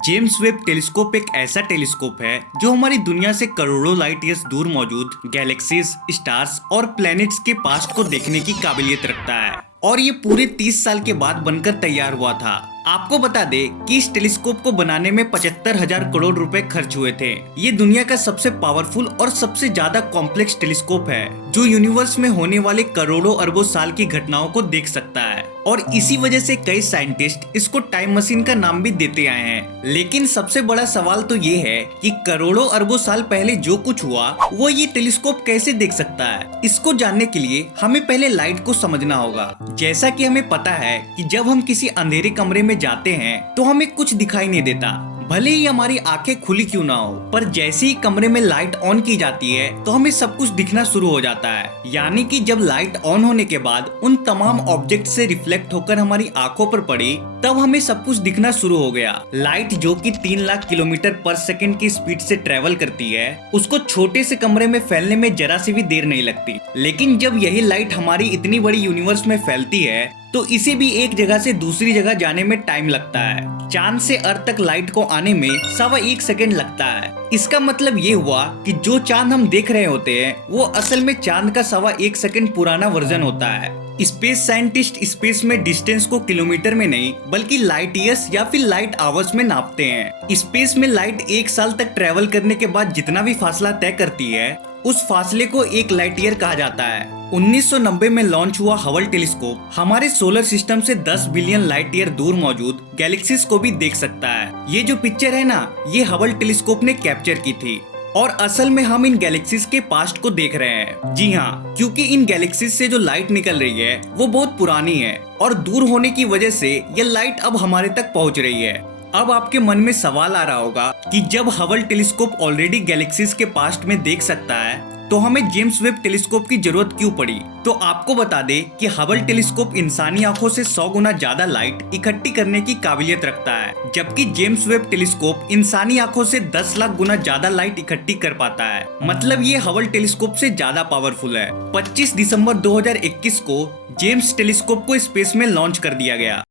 James Webb telescope एक ऐसा telescope है जो हमारी दुनिया से करोड़ों लाइट ईयर्स दूर मौजूद गैलेक्सीज, स्टार्स और प्लैनेट्स के पास्ट को देखने की काबिलियत रखता है और ये पूरे 30 साल के बाद बनकर तैयार हुआ था। आपको बता दे कि इस टेलीस्कोप को बनाने में 75,000 करोड़ रुपए खर्च हुए थे। ये दुनिया का सबसे पावरफुल और सबसे ज्यादा कॉम्प्लेक्स टेलीस्कोप है जो यूनिवर्स में होने वाले करोड़ों अरबों साल की घटनाओं को देख सकता है और इसी वजह से कई साइंटिस्ट इसको टाइम मशीन का नाम भी देते आए हैं। लेकिन सबसे बड़ा सवाल तो ये है कि करोड़ों अरबों साल पहले जो कुछ हुआ वो ये टेलीस्कोप कैसे देख सकता है। इसको जानने के लिए हमें पहले लाइट को समझना होगा। जैसा कि हमें पता है कि जब हम किसी अंधेरे कमरे में जाते हैं तो हमें कुछ दिखाई नहीं देता, भले ही हमारी आंखें खुली क्यों ना हो। पर जैसे ही कमरे में लाइट ऑन की जाती है तो हमें सब कुछ दिखना शुरू हो जाता है। यानी कि जब लाइट ऑन होने के बाद उन तमाम ऑब्जेक्ट से रिफ्लेक्ट होकर हमारी आंखों पर पड़ी तब हमें सब कुछ दिखना शुरू हो गया। लाइट जो कि 3 लाख किलोमीटर पर सेकंड की स्पीड से ट्रेवल करती है उसको छोटे से कमरे में फैलने में जरा सी भी देर नहीं लगती। लेकिन जब यही लाइट हमारी इतनी बड़ी यूनिवर्स में फैलती है तो इसे भी एक जगह से दूसरी जगह जाने में टाइम लगता है। चांद से अर्थ तक लाइट को आने में 1.25 सेकंड लगता है। इसका मतलब ये हुआ कि जो चांद हम देख रहे होते हैं वो असल में चांद का 1.25 सेकंड पुराना वर्जन होता है। स्पेस साइंटिस्ट स्पेस में डिस्टेंस को किलोमीटर में नहीं बल्कि लाइट ईयर्स या फिर लाइट आवर्स में नापते हैं। स्पेस में लाइट 1 साल तक ट्रेवल करने के बाद जितना भी फासला तय करती है उस फासले को 1 लाइट ईयर कहा जाता है। 1990 में लॉन्च हुआ हबल टेलीस्कोप हमारे सोलर सिस्टम से 10 बिलियन लाइट ईयर दूर मौजूद गैलेक्सीज को भी देख सकता है। ये जो पिक्चर है ना, ये हबल टेलीस्कोप ने कैप्चर की थी और असल में हम इन गैलेक्सीज के पास्ट को देख रहे हैं। जी हाँ, क्योंकि इन गैलेक्सीज से जो लाइट निकल रही है वो बहुत पुरानी है और दूर होने की वजह से ये लाइट अब हमारे तक पहुंच रही है। अब आपके मन में सवाल आ रहा होगा कि जब हबल टेलीस्कोप ऑलरेडी गैलेक्सीज के पास्ट में देख सकता है तो हमें जेम्स वेब टेलीस्कोप की जरूरत क्यों पड़ी। तो आपको बता दे कि हबल टेलीस्कोप इंसानी आंखों से 100 गुना ज्यादा लाइट इकट्ठी करने की काबिलियत रखता है, जबकि जेम्स वेब टेलीस्कोप इंसानी आंखों से 10 लाख गुना ज्यादा लाइट इकट्ठी कर पाता है। मतलब ये हबल टेलीस्कोप से ज्यादा पावरफुल है। 25 दिसंबर 2021 को जेम्स टेलीस्कोप को स्पेस में लॉन्च कर दिया गया।